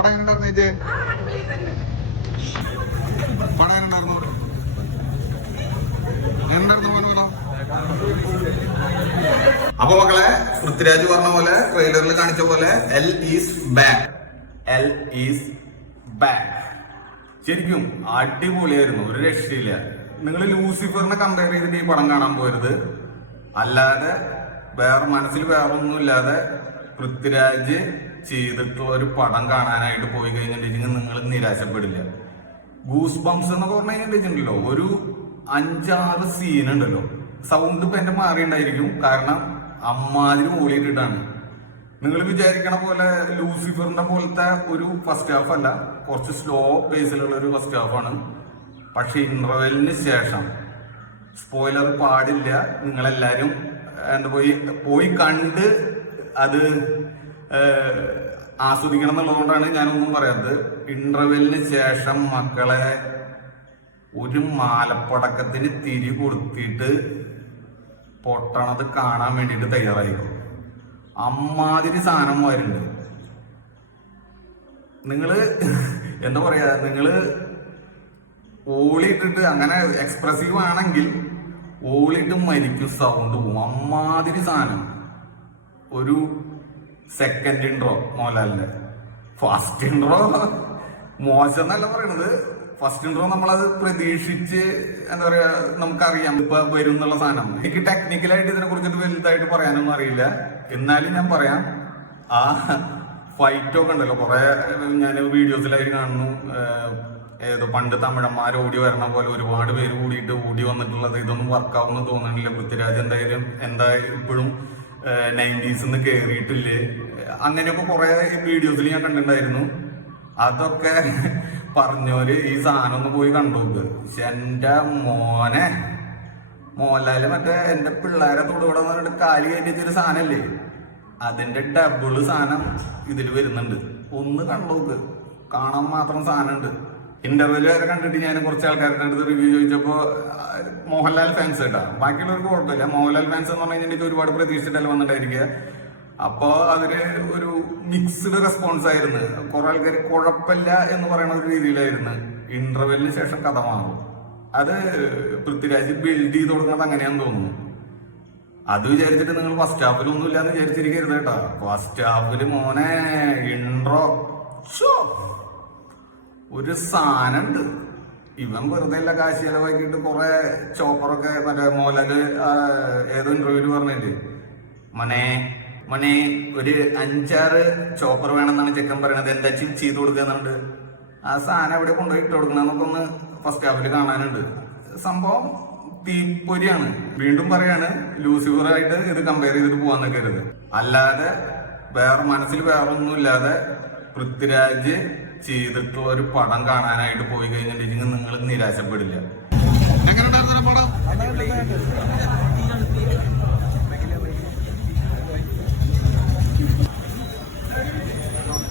പടം എങ്ങനെയുണ്ടായിരുന്നു? പടം എങ്ങനെയുണ്ടായിരുന്നു? അപ്പൊ മക്കളെ, പൃഥ്വിരാജ് പറഞ്ഞ പോലെ ട്രെയിലറിൽ കാണിച്ച പോലെ L is back. L is back. ശരിക്കും അടിപൊളിയായിരുന്നു, ഒരു രക്ഷയില്ല. നിങ്ങൾ ലൂസിഫറിനെ കമ്പയർ ചെയ്തിട്ട് ഈ പടം കാണാൻ പോരുത്. അല്ലാതെ മനസ്സിൽ വേറെ ഒന്നുമില്ലാതെ പൃഥ്വിരാജ് ചെയ്തിട്ടുള്ള ഒരു പടം കാണാനായിട്ട് പോയി കഴിഞ്ഞിട്ടുണ്ടെങ്കിൽ നിങ്ങൾ നിരാശപ്പെടില്ല. ഗൂസ് ബംസ് എന്നൊക്കെ പറഞ്ഞു കഴിഞ്ഞിട്ടുണ്ടല്ലോ, ഒരു 5-6 സീൻ ഉണ്ടല്ലോ. സൗണ്ട് ഇപ്പൊ എന്റെ മാറിയുണ്ടായിരിക്കും, കാരണം അമ്മാതിരി ഓടിയിട്ടിട്ടാണ്. നിങ്ങൾ വിചാരിക്കണ പോലെ ലൂസിഫറിന്റെ പോലത്തെ ഒരു ഫസ്റ്റ് ഹാഫ് അല്ല, കുറച്ച് സ്ലോ പേസിലുള്ള ഒരു ഫസ്റ്റ് ഹാഫാണ്. പക്ഷെ ഇന്റർവെല്ലിന് ശേഷം, സ്പോയിലർ പാടില്ല, നിങ്ങളെല്ലാരും പോയി കണ്ട് അത് ആസ്വദിക്കണം എന്നുള്ളതുകൊണ്ടാണ് ഞാനൊന്നും പറയാത്തത്. ഇന്റർവെല്ലിന് ശേഷം മക്കളെ ഒരു മാലപ്പടക്കത്തിന് തിരി കൊടുത്തിട്ട് പൊട്ടണത് കാണാൻ വേണ്ടിയിട്ട് തയ്യാറായിരിക്കും. അമ്മാതിരി സാധനം വരുന്നുണ്ട്. നിങ്ങള് എന്താ പറയാ, നിങ്ങള് ഓളിയിട്ടിട്ട് അങ്ങനെ എക്സ്പ്രസീവ് ആണെങ്കിൽ ഓളിയിട്ട് മരിക്കും, സൗണ്ട് പോവും. അമ്മാതിരി സാധനം. ഒരു സെക്കൻഡ് ഇൻട്രോ മോഹൻലാലിന്റെ, ഫസ്റ്റ് ഇൻട്രോ മോശം എന്നല്ല പറയണത്. ഫസ്റ്റ് ഇൻട്രോ നമ്മളത് പ്രതീക്ഷിച്ച് എന്താ പറയാ, നമുക്കറിയാം ഇപ്പൊ വരും എന്നുള്ള സാധനം. എനിക്ക് ടെക്നിക്കലായിട്ട് ഇതിനെ കുറിച്ചിട്ട് വലുതായിട്ട് പറയാനൊന്നും അറിയില്ല, എന്നാലും ഞാൻ പറയാം. ആ ഫൈറ്റൊക്കെ ഉണ്ടല്ലോ, കുറെ ഞാൻ വീഡിയോസിലായിട്ട് കാണുന്നു. ഏതോ പണ്ട് തമിഴന്മാർ ഓടി വരണ പോലെ ഒരുപാട് പേര് കൂടിയിട്ട് ഓടി വന്നിട്ടുള്ളത്. ഇതൊന്നും വർക്കാവുന്ന തോന്നണില്ല. പൃഥ്വിരാജ് എന്തായാലും ഇപ്പോഴും 90s കേറിയിട്ടില്ലേ, അങ്ങനെയൊക്കെ കുറെ വീഡിയോസിൽ ഞാൻ കണ്ടിട്ടുണ്ടായിരുന്നു. അതൊക്കെ പറഞ്ഞോര് ഈ സാധനം ഒന്ന് പോയി കണ്ടോക്ക്. എന്റെ മോനെ, മോഹൻലാല് മറ്റേ എന്റെ പിള്ളേരെ തൊടുകൂടെ പറഞ്ഞിട്ട് കാലി കയറ്റിച്ചൊരു സാധനല്ലേ, അതിന്റെ ഡബിള് സാധനം ഇതിൽ വരുന്നുണ്ട്. ഒന്ന് കണ്ടോക്ക്, കാണാൻ മാത്രം സാധനം ഉണ്ട്. ഇന്റർവ്യൂല് വരെ കണ്ടിട്ട് ഞാൻ കുറച്ച് ആൾക്കാരുടെ അടുത്ത് റിവ്യൂ ചോദിച്ചപ്പോ മോഹൻലാൽ ഫാൻസ് കേട്ടാ, ബാക്കിയുള്ളവർക്ക് കുഴപ്പമില്ല. മോഹൻലാൽ ഫാൻസ് എന്ന് പറഞ്ഞു കഴിഞ്ഞാൽ ഒരുപാട് പ്രതീക്ഷിച്ചിട്ടല്ല വന്നിട്ടായിരിക്കുക. അപ്പൊ അവര് ഒരു മിക്സ്ഡ് റെസ്പോൺസ് ആയിരുന്നു. കുറെ ആൾക്കാർ കുഴപ്പമില്ല എന്ന് പറയുന്ന ഒരു രീതിയിലായിരുന്നു. ഇന്റർവെല്ലിന് ശേഷം കഥ മാറും. അത് പൃഥ്വിരാജ് ബിൽഡ് ചെയ്ത് കൊടുക്കുന്നത് അങ്ങനെയാന്ന് തോന്നുന്നു. അത് വിചാരിച്ചിട്ട് നിങ്ങൾ ഫസ്റ്റ് ഹാഫിലൊന്നും ഇല്ലാന്ന് വിചാരിച്ചിരിക്കരുത് കേട്ടോ. ഫസ്റ്റ് ഹാഫില് മോനെ ഇൻട്രോ ഒരു സാധനമുണ്ട്. ഇവൻ വെറുതെ അല്ല കാശ് ചെലവാക്കിയിട്ട് കുറെ ചോപ്പറൊക്കെ മറ്റേ മോഹൻലാല് ഏതോ ഇന്റർവ്യൂല് പറഞ്ഞില്ലേ, മോനെ ഒരു 5-6 ചോപ്പർ വേണമെന്നാണ് ചെക്കൻ പറയണത്, എന്താ ചെയ്ത് കൊടുക്കുന്നുണ്ട്. ആ സാധനം എവിടെ കൊണ്ടുപോയി ഇട്ട് കൊടുക്കണമെന്നൊക്കെ ഒന്ന് ഫസ്റ്റ് ഹാഫില് കാണാനുണ്ട്. സംഭവം തീപ്പൊരിയാണ്. വീണ്ടും പറയാണ്, ലൂസിഫറായിട്ട് ഇത് കമ്പയർ ചെയ്തിട്ട് പോവാൻ നിൽക്കരുത്. അല്ലാതെ മനസ്സിൽ വേറെ ഒന്നുമില്ലാതെ പൃഥ്വിരാജ് ചെയ്തിട്ടുള്ള ഒരു പടം കാണാനായിട്ട് പോയി കഴിഞ്ഞിട്ടുണ്ടെങ്കിൽ നിങ്ങൾ നിരാശപ്പെടില്ല. എങ്ങനെയുണ്ടായിരുന്നു പടം?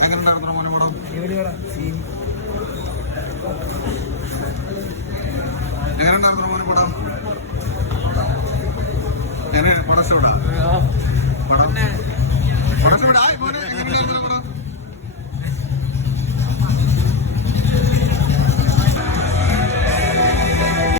എങ്ങനെയുണ്ടായിരുന്നു മോനെ പടം? എങ്ങനെയുണ്ടായിരുന്നു മോനെ പടം? പടം ഷോടാ, പടം ഷോടാ.